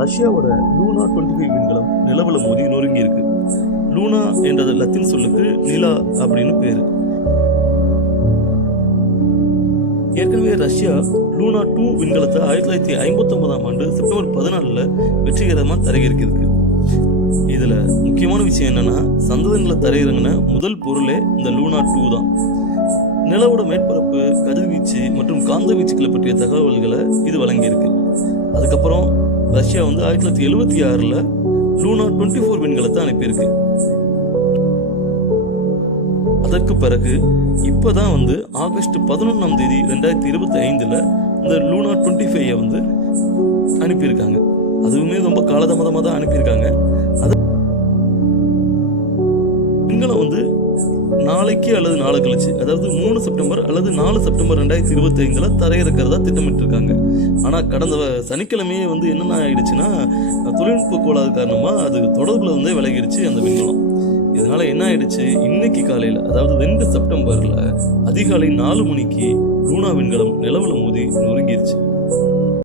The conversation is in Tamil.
ரஷ்யாவோட லூனா டுவெண்ட்டி ஃபைவ் விண்கலம் நிலவில் மோதி நொறுங்கி இருக்கு லூனா என்றது லத்தீன் சொல்லுக்கு நிலா அப்படின்னு பேரு. ஏற்கனவே ரஷ்யா லூனா டூ விண்கலத்தை ஆயிரத்தி தொள்ளாயிரத்தி ஐம்பத்தி ஒன்பதாம் ஆண்டு செப்டம்பர் பதினாலுல வெற்றிகரமாக தரையிறக்கியிருக்கு. இதுல முக்கியமான விஷயம் என்னன்னா சந்ததங்களை தரையிறங்கின முதல் பொருளே இந்த லூனா டூ தான். நிலவோட மேற்பரப்பு கதிர்வீச்சு மற்றும் காந்த வீச்சுக்களை பற்றிய தகவல்களை இது வழங்கியிருக்கு. அதுக்கப்புறம் ரஷ்யா வந்து ஆயிரத்தி தொள்ளாயிரத்தி எழுபத்தி ஆறில் லூனா டுவெண்ட்டி ஃபோர் விண்கலத்தை அனுப்பியிருக்கு. அதற்கு பிறகு இப்போ தான் வந்து ஆகஸ்ட் பதினொன்றாம் தேதி ரெண்டாயிரத்தி இருபத்தி ஐந்தில் இந்த லூனா டுவெண்ட்டி ஃபைவை வந்து அனுப்பியிருக்காங்க. அதுவுமே ரொம்ப காலதாமதமாக தான் அனுப்பியிருக்காங்க. அது விண்கலம் வந்து நாளைக்கு அல்லது நாளை கழிச்சு அதாவது மூணு செப்டம்பர் அல்லது நாலு செப்டம்பர் ரெண்டாயிரத்தி இருபத்தி ஐந்தில் தரையிறக்கிறதா திட்டமிட்டிருக்காங்க. ஆனால் கடந்த சனிக்கிழமையே வந்து என்னென்ன ஆயிடுச்சுன்னா தொழில்நுட்ப கோளாறு காரணமாக அது தொடர்பில் இருந்தே விலகிடுச்சு அந்த விண்கலம் இதனால் என்ன ஆயிடுச்சு? இன்னைக்கு காலையில் அதாவது ரெண்டு செப்டம்பரில் அதிகாலை நாலு மணிக்கு லூனா விண்கலம் நிலவில் மோதி நொறுங்கிருச்சு.